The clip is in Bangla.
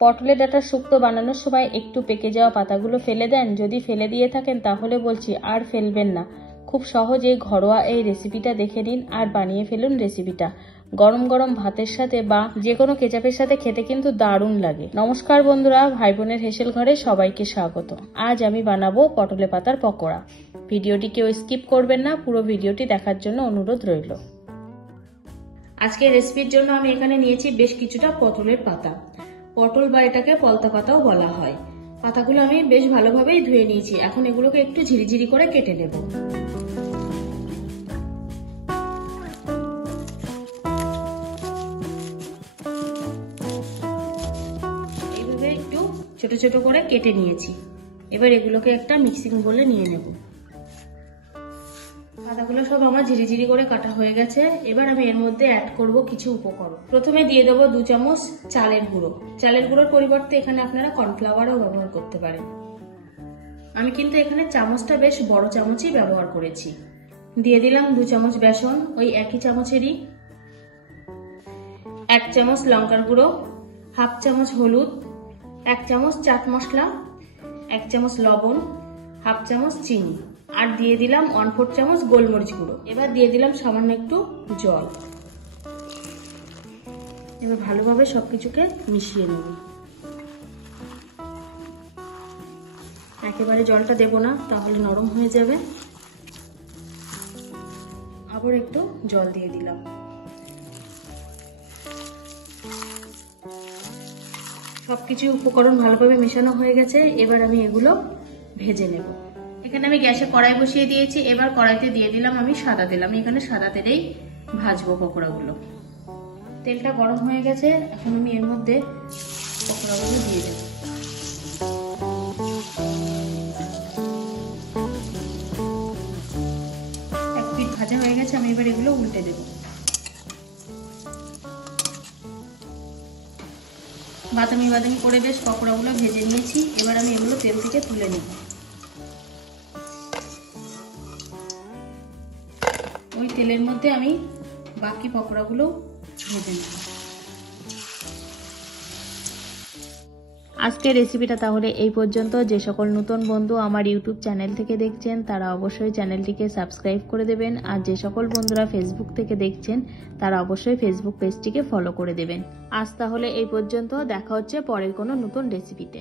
পটলের ডাঁটার শুক্তো বানানোর সময় একটু পেকে যাওয়া পাতাগুলো ফেলে দেন? যদি ফেলে দিয়ে থাকেন তাহলে বলছি আর ফেলবেন না। খুব সহজেই ঘরোয়া এই রেসিপিটা দেখে নিন আর বানিয়ে ফেলুন রেসিপিটা। গরম গরম ভাতের সাথে বা যে কোনো কেচাপের সাথে খেতে কিন্তু দারুণ লাগে। নমস্কার বন্ধুরা, ভাই বোনের হেসেল ঘরে সবাইকে স্বাগত। আজ আমি বানাবো পটলে পাতার পকোড়া। ভিডিওটি কেউ স্কিপ করবেন না, পুরো ভিডিওটি দেখার জন্য অনুরোধ রইল। আজকের রেসিপির জন্য আমি এখানে নিয়েছি বেশ কিছুটা পটলের পাতা। পটল বা এটাকে পলতা পাতাও বলা হয়। পাতাগুলো আমি বেশ ভালোভাবেই ধুয়ে নিয়েছি। এখন এগুলোকে একটু ঝিরিঝিরি করে কেটে নেব। এইভাবে একটু ছোট ছোট করে কেটে নিয়েছি। এবার এগুলোকে একটা মিক্সিং বোলে নিয়ে নেব। পাতাগুলো সব আমার ঝিরিঝিরি করে কাটা হয়ে গেছে। এবার আমি এর মধ্যে অ্যাড করব কিছু উপকরণ। প্রথমে দিয়ে দেবো 2 চামচ চালের গুঁড়ো। চালের গুঁড়োর পরিবর্তে এখানে আপনারা কর্নফ্লাওয়ারও ব্যবহার করতে পারেন। আমি কিন্তু এখানে চামচটা বেশ বড় চামচই ব্যবহার করেছি। দিয়ে দিলাম 2 চামচ বেসন, ওই একই চামচেরই। 1 চামচ লঙ্কার গুঁড়ো, হাফ চামচ হলুদ, 1 চামচ চাট মশলা, 1 চামচ লবণ, হাফ চামচ চিনি, আর দিয়ে দিলাম 1/4 চামচ গোলমরিচ গুঁড়ো। এবার দিয়ে দিলাম সামান্য একটু জল। এবার ভালোভাবে সবকিছুকে মিশিয়ে নেব। একেবারে জলটা দেব না, তাহলে নরম হয়ে যাবে। আবার একটু জল দিয়ে দিলাম। সবকিছু উপকরণ ভালোভাবে মেশানো হয়ে গেছে। এবার আমি এগুলো ভেজে নেব। এখানে আমি গ্যাসে কড়াই বসিয়ে দিয়েছি। এবার কড়াইতে দিয়ে দিলাম আমি সাদা তেল। আমি এখানে সাদা তেলেই ভাজবো পকোড়াগুলো। তেলটা গরম হয়ে গেছে। এখন আমি এর মধ্যে পকোড়াগুলো দিয়ে দেব। এক পিঠ ভাজা হয়ে গেছে। আমি এবার এগুলো উল্টে দেব। বাদামি বাদামি করে বেশ পকোড়াগুলো ভেজে নিয়েছি। এবার আমি এগুলো তেল থেকে তুলে নেব। ওই তেলের মধ্যে আমি বাকি পকোড়াগুলো ভেজে নেব। আজকের রেসিপিটা তাহলে এই পর্যন্ত। যে সকল নতুন বন্ধু আমার ইউটিউব চ্যানেল থেকে দেখছেন তারা অবশ্যই চ্যানেলটিকে সাবস্ক্রাইব করে দেবেন, আর যে সকল বন্ধুরা ফেসবুক থেকে দেখছেন তারা অবশ্যই ফেসবুক পেজটিকে ফলো করে দেবেন। আজ তাহলে এই পর্যন্ত। দেখা হচ্ছে পরের কোনো নতুন রেসিপিতে।